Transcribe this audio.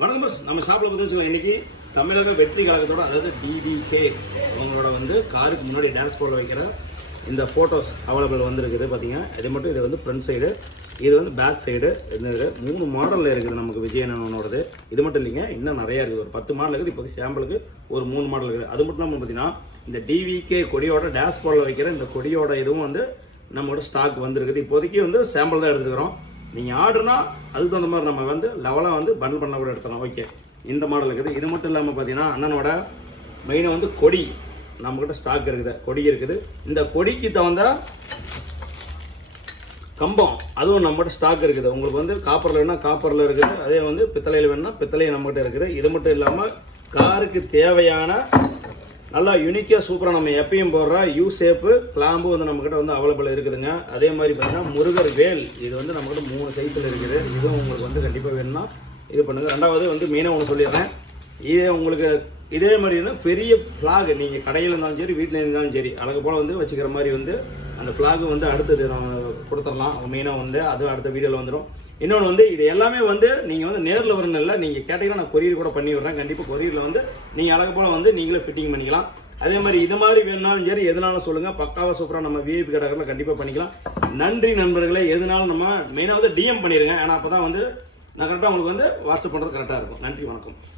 வணக்கம் பஸ். நம்ம ஷாப்பில் பார்த்துன்னு இன்றைக்கி தமிழக வெற்றி கழகத்தோட, அதாவது டிவிகே அவங்களோட வந்து காருக்கு முன்னாடி டான்ஸ் போர்டில் வைக்கிற இந்த ஃபோட்டோஸ் அவைலபிள் வந்துருக்குது. பார்த்தீங்க, இது மட்டும் இது வந்து ஃப்ரண்ட் சைடு, இது வந்து பேக் சைடு. இது 3 மாடலில் இருக்குது நமக்கு விஜயனோடது. இது மட்டும் இல்லைங்க, இன்னும் நிறையா இருக்குது. ஒரு 10 மாடல் இருக்குது. இப்போ சாம்பிளுக்கு ஒரு 3 மாடல் இருக்குது. அது மட்டும் இல்லாமல் பார்த்தீங்கன்னா இந்த டிவிகே கொடியோட டான்ஸ் போர்டில் வைக்கிற இந்த கொடியோட இதுவும் வந்து நம்மளோட ஸ்டாக் வந்துருக்குது. இப்போதைக்கு வந்து சாம்பிள் தான் எடுத்துக்கிறோம். நீங்கள் ஆர்டர்னா அதுக்கு தகுந்த மாதிரி நம்ம வந்து லெவலாக வந்து பண்டில் பண்ண கூட எடுத்துக்கலாம். ஓகே, இந்த மாடல் இருக்குது. இது மட்டும் இல்லாமல் பார்த்தீங்கன்னா அண்ணனோட மெயினாக வந்து கொடி நம்மக்கிட்ட ஸ்டாக் இருக்குது. கொடி இருக்குது. இந்த கொடிக்கு தகுந்த கம்பம் அதுவும் நம்மகிட்ட ஸ்டாக் இருக்குது. உங்களுக்கு வந்து காப்பரில் வேணால் காப்பரில் இருக்குது. அதே வந்து பித்தளையில் வேணுன்னா பித்தளையும் நம்மகிட்ட இருக்குது. இது மட்டும் இல்லாமல் காருக்கு தேவையான நல்லா யூனிக்காக சூப்பராக நம்ம எப்பயும் போடுற யூ ஷேப்பு கிளாம்பு வந்து நம்மக்கிட்ட வந்து அவைலபிள் இருக்குதுங்க. அதே மாதிரி பார்த்தீங்கன்னா முருகர் வேல், இது வந்து நம்மக்கிட்ட 3 சைஸில் இருக்குது. இதுவும் உங்களுக்கு வந்து கண்டிப்பாக வேணும்னா இது பண்ணுங்கள். ரெண்டாவது வந்து மெயினாக ஒன்று சொல்லிடுறேன், இதே உங்களுக்கு இதே மாதிரினா பெரிய ஃப்ளாக் நீங்கள் கடையில் இருந்தாலும் சரி வீட்டில் இருந்தாலும் சரி அழகு போல் வந்து வச்சுக்கிற மாதிரி வந்து அந்த ஃப்ளாகு வந்து அடுத்தது நம்ம கொடுத்துடலாம். மெயினாக வந்து அதுவும் அடுத்த வீடியோவில் வந்துடும். இன்னொன்று வந்து இது எல்லாமே வந்து நீங்கள் வந்து நேரில் வரணும் இல்லை, நீங்கள் கேட்டிங்கன்னா நான் கொரியர் கூட பண்ணி விட்றேன். கண்டிப்பாக கொரியரில் வந்து நீங்கள் அழகு போல் வந்து நீங்களே ஃபிட்டிங் பண்ணிக்கலாம். அதே மாதிரி இது மாதிரி வேணுனாலும் சரி எதுனாலும் சொல்லுங்கள், பக்காவாக சூப்பராக நம்ம விஐபி கடைகளில் கண்டிப்பாக பண்ணிக்கலாம். நன்றி நண்பர்களே. எதுனாலும் நம்ம மெயினாக வந்து டிஎம் பண்ணிடுங்க. ஏன்னா அப்போ தான் வந்து நான் கரெக்டாக உங்களுக்கு வந்து வாட்ஸ்அப் பண்ணுறது கரெக்டாக இருக்கும். நன்றி, வணக்கம்.